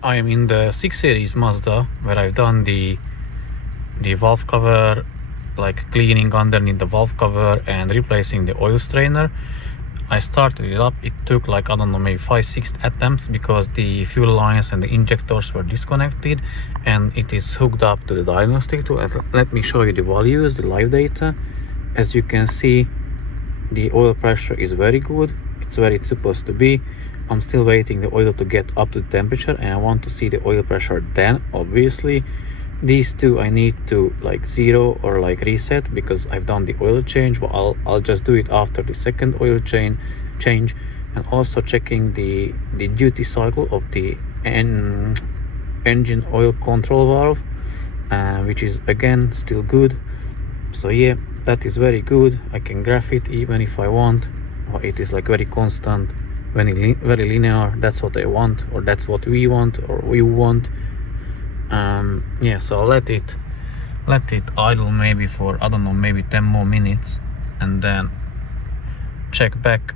I am in the 6 Series Mazda, where I've done the valve cover, like cleaning underneath the valve cover and replacing the oil strainer. I started it up. It took like, I don't know, maybe 5-6 attempts because the fuel lines and the injectors were disconnected, and it is hooked up to the diagnostic tool. Let me show you the values, the live data. As you can see, the oil pressure is very good. It's where it's supposed to be. I'm still waiting the oil to get up to the temperature, and I want to see the oil pressure then. Obviously these two I need to like zero or like reset because I've done the oil change, but I'll just do it after the second oil change. And also checking the duty cycle of the engine oil control valve, which is again still good. So yeah, that is very good. I can graph it even if I want. It is like very constant, very linear. That's what I want, or that's what we want, or we want. Yeah, so I'll let it idle maybe for, I don't know, maybe 10 more minutes, and then check back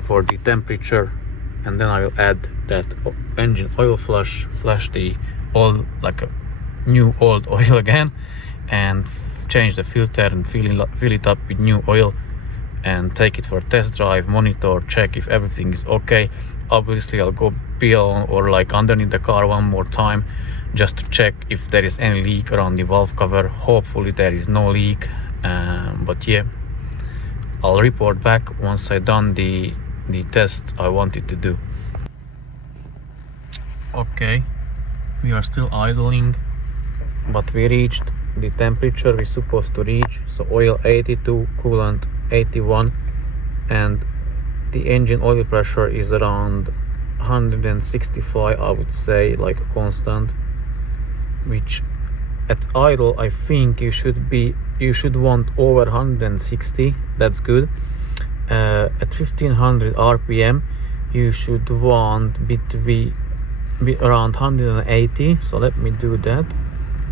for the temperature, and then I will add that engine oil flush the old, like a new old oil again, and change the filter and fill it up with new oil, and take it for a test drive, monitor, check if everything is okay. Obviously I'll go below or like underneath the car one more time just to check if there is any leak around the valve cover. Hopefully there is no leak, but yeah, I'll report back once I done the test I wanted to do. Okay, we are still idling, but we reached the temperature we're supposed to reach. So oil 82, coolant 81, and the engine oil pressure is around 165, I would say, like a constant, which at idle I think you should want over 160. That's good. At 1500 rpm you should want around 180. So let me do that.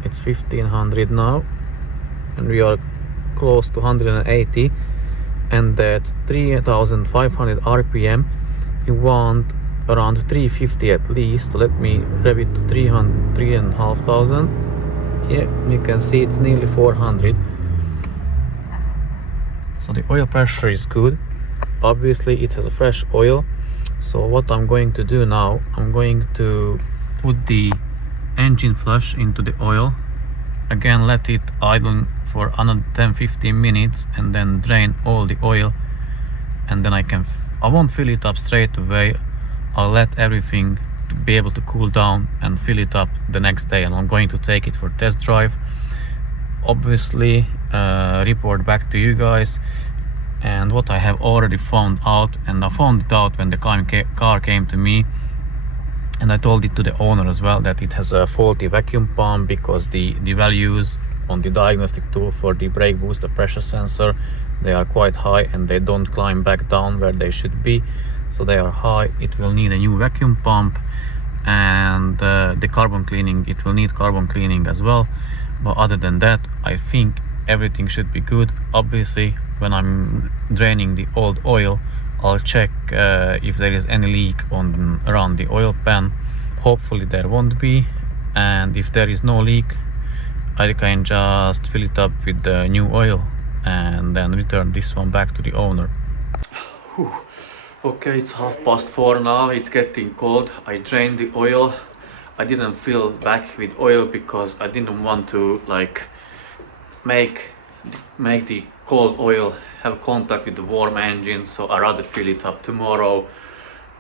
It's 1500 now, and we are close to 180. And at 3500 rpm you want around 350 at least. So let me rev it to 3,500. Yeah, you can see it's nearly 400. So the oil pressure is good. Obviously it has a fresh oil. So what I'm going to do now, I'm going to put the engine flush into the oil again, let it idle for another 10-15 minutes, and then drain all the oil, and then I won't fill it up straight away. I'll let everything to be able to cool down and fill it up the next day, and I'm going to take it for test drive. Obviously report back to you guys and what I have already found out. And I found it out when the car came to me, and I told it to the owner as well, that it has a faulty vacuum pump because the values on the diagnostic tool for the brake booster pressure sensor, they are quite high and they don't climb back down where they should be. So they are high. It will need a new vacuum pump, and the carbon cleaning, it will need carbon cleaning as well. But other than that, I think everything should be good. Obviously when I'm draining the old oil, I'll check if there is any leak around the oil pan. Hopefully there won't be, and if there is no leak, I can just fill it up with the new oil and then return this one back to the owner. Okay, it's 4:30 now. It's getting cold. I drained the oil. I didn't fill back with oil because I didn't want to like make the cold oil have contact with the warm engine, so I rather fill it up tomorrow.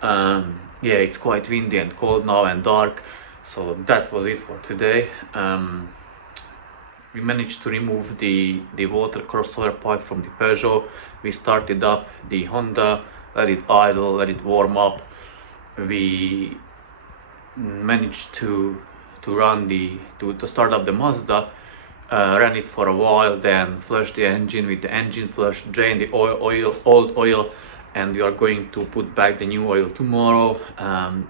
Yeah, it's quite windy and cold now and dark, so that was it for today. We managed to remove the water crossover pipe from the Peugeot. We started up the Honda, let it idle, let it warm up. We managed to start up the Mazda. Ran it for a while, then flushed the engine with the engine flush, drain the old oil, and we are going to put back the new oil tomorrow.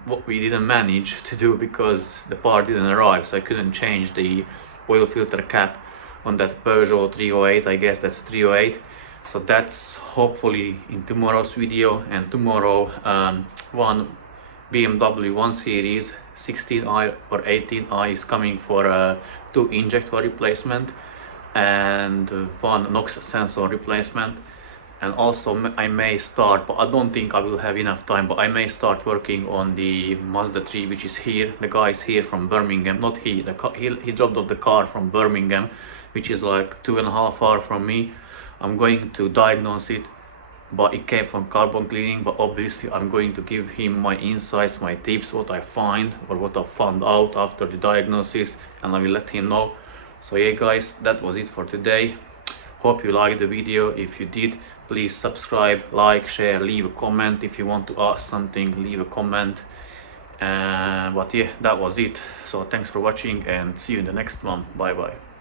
What we didn't manage to do because the part didn't arrive, so I couldn't change the oil filter cap on that Peugeot 308. I guess that's 308. So that's hopefully in tomorrow's video. And tomorrow one BMW 1 Series 16i or 18i is coming for a 2 injector replacement and 1 NOx sensor replacement. And also I may start, but I don't think I will have enough time, but I may start working on the Mazda 3, which is here. The guy is here from Birmingham, not he, he dropped off the car from Birmingham, which is like 2.5 hours from me. I'm going to diagnose it, but it came from carbon cleaning. But obviously I'm going to give him my insights, my tips, what I find or what I found out after the diagnosis, and I will let him know. So yeah guys, that was it for today. Hope you liked the video. If you did, please subscribe, like, share, leave a comment. If you want to ask something, leave a comment. But yeah, that was it. So thanks for watching and see you in the next one. Bye bye.